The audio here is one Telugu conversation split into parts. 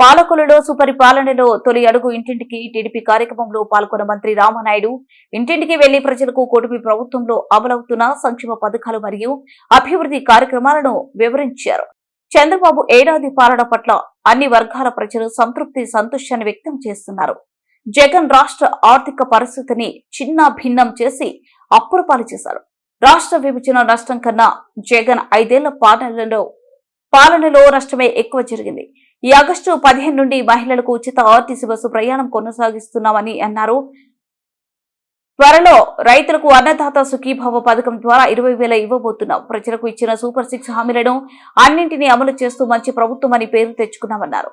పాలకులలో సుపరిపాలనలో తొలి అడుగు ఇంటింటికి టీడీపీ కార్యక్రమంలో పాల్గొన్న మంత్రి రామనాయుడు ఇంటింటికి వెళ్ళి ప్రజలకు కూటమి ప్రభుత్వంలో అమలవుతున్న సంక్షేమ పథకాలు మరియు అభివృద్ధి కార్యక్రమాలను వివరించారు. చంద్రబాబు ఏడాది పాలన పట్ల అన్ని వర్గాల ప్రజలు సంతృప్తి సంతోషాన్ని వ్యక్తం చేస్తున్నారు. జగన్ రాష్ట్ర ఆర్థిక పరిస్థితిని చిన్న భిన్నం చేసి అప్పురపాలు చేశారు. రాష్ట్ర విభజన నష్టం కన్నా జగన్ ఐదేళ్ళ పాలనలో పాలనలో నష్టమే ఎక్కువ జరిగింది. ఈ ఆగస్టు పదిహేను నుండి మహిళలకు ఉచిత ఆర్టీసీ బస్సు ప్రయాణం కొనసాగిస్తున్నామని అన్నారు. త్వరలో రైతులకు అన్నదాత సుఖీభావ పథకం ద్వారా ఇరవై వేల ఇవ్వబోతున్నాం. ప్రజలకు ఇచ్చిన సూపర్ సిక్స్ హామీలను అన్నింటినీ అమలు చేస్తూ మంచి ప్రభుత్వం అని పేరు తెచ్చుకున్నామన్నారు.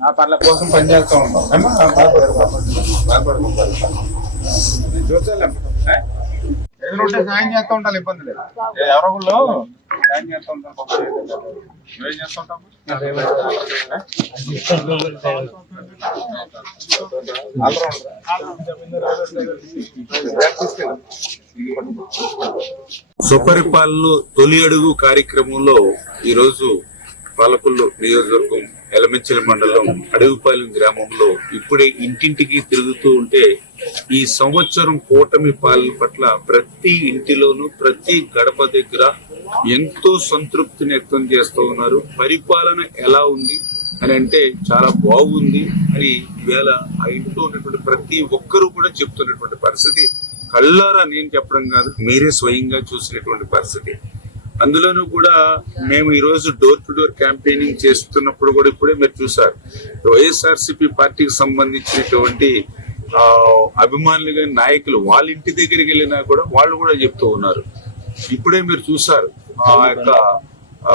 పర్ల కోసం పనిచేస్తూ ఉంటాం. ఏ? ఉంటే సాయం చేస్తూ ఉంటాను ఇబ్బంది లేదు ఏ, ఎవరో ఒకళ్ళు సాయం చేస్తూ ఉంటాను పాపం. నువ్వేం చేస్తూ ఉంటావు సుపరిపాలన తొలి అడుగు కార్యక్రమంలో ఈరోజు పాలకొల్లు నియోజకవర్గం ఎలమంచిల మండలం అడవిపాలెం గ్రామంలో ఇప్పుడే ఇంటింటికి తిరుగుతూ ఉంటే ఈ సంవత్సరం కూటమి పాలన పట్ల ప్రతి ఇంటిలోనూ ప్రతి గడప దగ్గర ఎంతో సంతృప్తిని వ్యక్తం చేస్తూ ఉన్నారు. పరిపాలన ఎలా ఉంది అని అంటే చాలా బాగుంది అని ఈవేళ ఆ ఇంట్లో ఉన్నటువంటి ప్రతి ఒక్కరూ కూడా చెప్తున్నటువంటి పరిస్థితి. కళ్ళారా నేను చెప్పడం కాదు మీరే స్వయంగా చూసినటువంటి పరిస్థితి. అందులోనూ కూడా మేము ఈరోజు డోర్ టు డోర్ క్యాంపెయినింగ్ చేస్తున్నప్పుడు కూడా ఇప్పుడే మీరు చూసారు వైఎస్ఆర్సీపీ పార్టీకి సంబంధించినటువంటి ఆ, అభిమానులు కానీ నాయకులు వాళ్ళ ఇంటి దగ్గరికి వెళ్ళినా కూడా వాళ్ళు కూడా చెప్తూ ఉన్నారు. ఇప్పుడే మీరు చూసారు ఆ యొక్క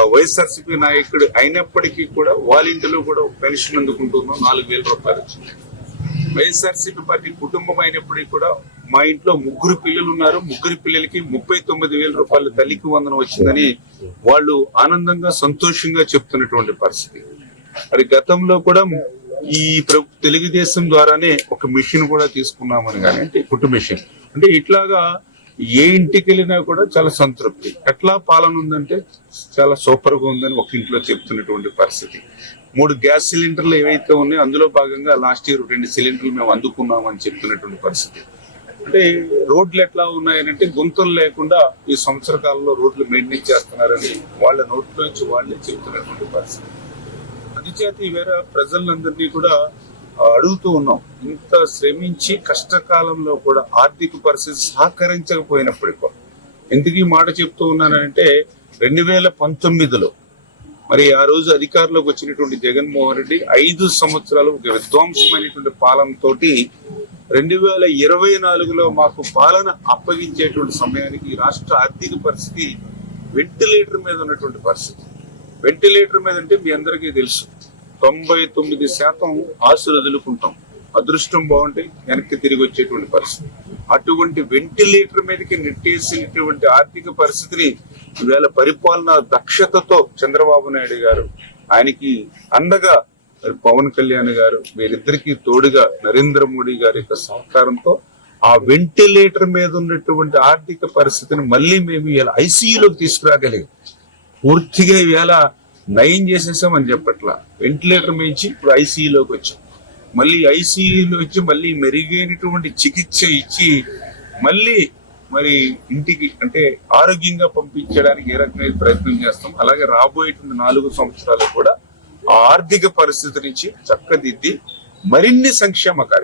వైఎస్ఆర్సీపీ నాయకుడు అయినప్పటికీ కూడా వాళ్ళ ఇంటిలో కూడా పెన్షన్ అందుకుంటున్నాం నాలుగు వేల రూపాయలు వచ్చింది. వైఎస్ఆర్సీపీ పార్టీ కుటుంబం అయినప్పటికీ కూడా మా ఇంట్లో ముగ్గురు పిల్లలు ఉన్నారు. ముగ్గురు పిల్లలకి ముప్పై తొమ్మిది వేల రూపాయలు తల్లికి వందనం వచ్చిందని వాళ్ళు ఆనందంగా సంతోషంగా చెప్తున్నటువంటి పరిస్థితి. మరి గతంలో కూడా ఈ తెలుగుదేశం ద్వారానే ఒక మిషన్ కూడా తీసుకున్నామని కానీ అంటే కుట్టు మిషన్. అంటే ఇట్లాగా ఏ ఇంటికి వెళ్ళినా కూడా చాలా సంతృప్తి. ఎట్లా పాలన ఉందంటే చాలా సూపర్గా ఉందని ఒక ఇంట్లో చెప్తున్నటువంటి పరిస్థితి. మూడు గ్యాస్ సిలిండర్లు ఏవైతే ఉన్నాయో అందులో భాగంగా లాస్ట్ ఇయర్ రెండు సిలిండర్లు మేము అందుకున్నామని చెప్తున్నటువంటి పరిస్థితి. అంటే రోడ్లు ఎట్లా ఉన్నాయనంటే గుంతలు లేకుండా ఈ సంవత్సర కాలంలో రోడ్లు మెయింటైన్ చేస్తున్నారని వాళ్ళ నోట్లోంచి వాళ్ళే చెప్తున్నటువంటి పరిస్థితి. అందుచేత వేరే ప్రజలందరినీ కూడా అడుగుతూ ఉన్నాం ఇంత శ్రమించి కష్టకాలంలో కూడా ఆర్థిక పరిస్థితి సహకరించకపోయినప్పటికీ ఎందుకు ఈ మాట చెప్తూ ఉన్నానంటే రెండు వేల పంతొమ్మిదిలో మరి ఆ రోజు అధికారంలోకి వచ్చినటువంటి జగన్మోహన్ రెడ్డి ఐదు సంవత్సరాలు ఒక విధ్వంసమైనటువంటి పాలనతోటి రెండు వేల ఇరవై నాలుగులో మాకు పాలన అప్పగించేటువంటి సమయానికి రాష్ట్ర ఆర్థిక పరిస్థితి వెంటిలేటర్ మీద ఉన్నటువంటి పరిస్థితి. వెంటిలేటర్ మీద అంటే మీ అందరికీ తెలుసు. తొంభై తొమ్మిది శాతం ఆశలు వదులుకుంటాం. అదృష్టం బాగుంటే వెనక్కి తిరిగి వచ్చేటువంటి పరిస్థితి. అటువంటి వెంటిలేటర్ మీదకి నెట్టేసినటువంటి ఆర్థిక పరిస్థితిని ఈవేళ పరిపాలన దక్షతతో చంద్రబాబు నాయుడు గారు ఆయనకి అండగా మరి పవన్ కళ్యాణ్ గారు వీరిద్దరికీ తోడుగా నరేంద్ర మోడీ గారి యొక్క సహకారంతో ఆ వెంటిలేటర్ మీద ఉన్నటువంటి ఆర్థిక పరిస్థితిని మళ్ళీ మేము ఇలా ఐసీయూలోకి తీసుకురాగలిగాం. పూర్తిగా ఇవాళ నయం చేసేసామని చెప్పట్లా. వెంటిలేటర్ మించి ఇప్పుడు ఐసీయూలోకి వచ్చాం. మళ్ళీ ఐసీయూలో వచ్చి మళ్ళీ మెరుగైనటువంటి చికిత్స ఇచ్చి మళ్ళీ మరి ఇంటికి అంటే ఆరోగ్యంగా పంపించడానికి ఏ రకమైన ప్రయత్నం చేస్తాం. అలాగే రాబోయేటువంటి నాలుగు సంవత్సరాలు కూడా ఆర్థిక పరిస్థితి నుంచి చక్కదిద్ది మరిన్ని సంక్షేమ కార్యక్రమాలు.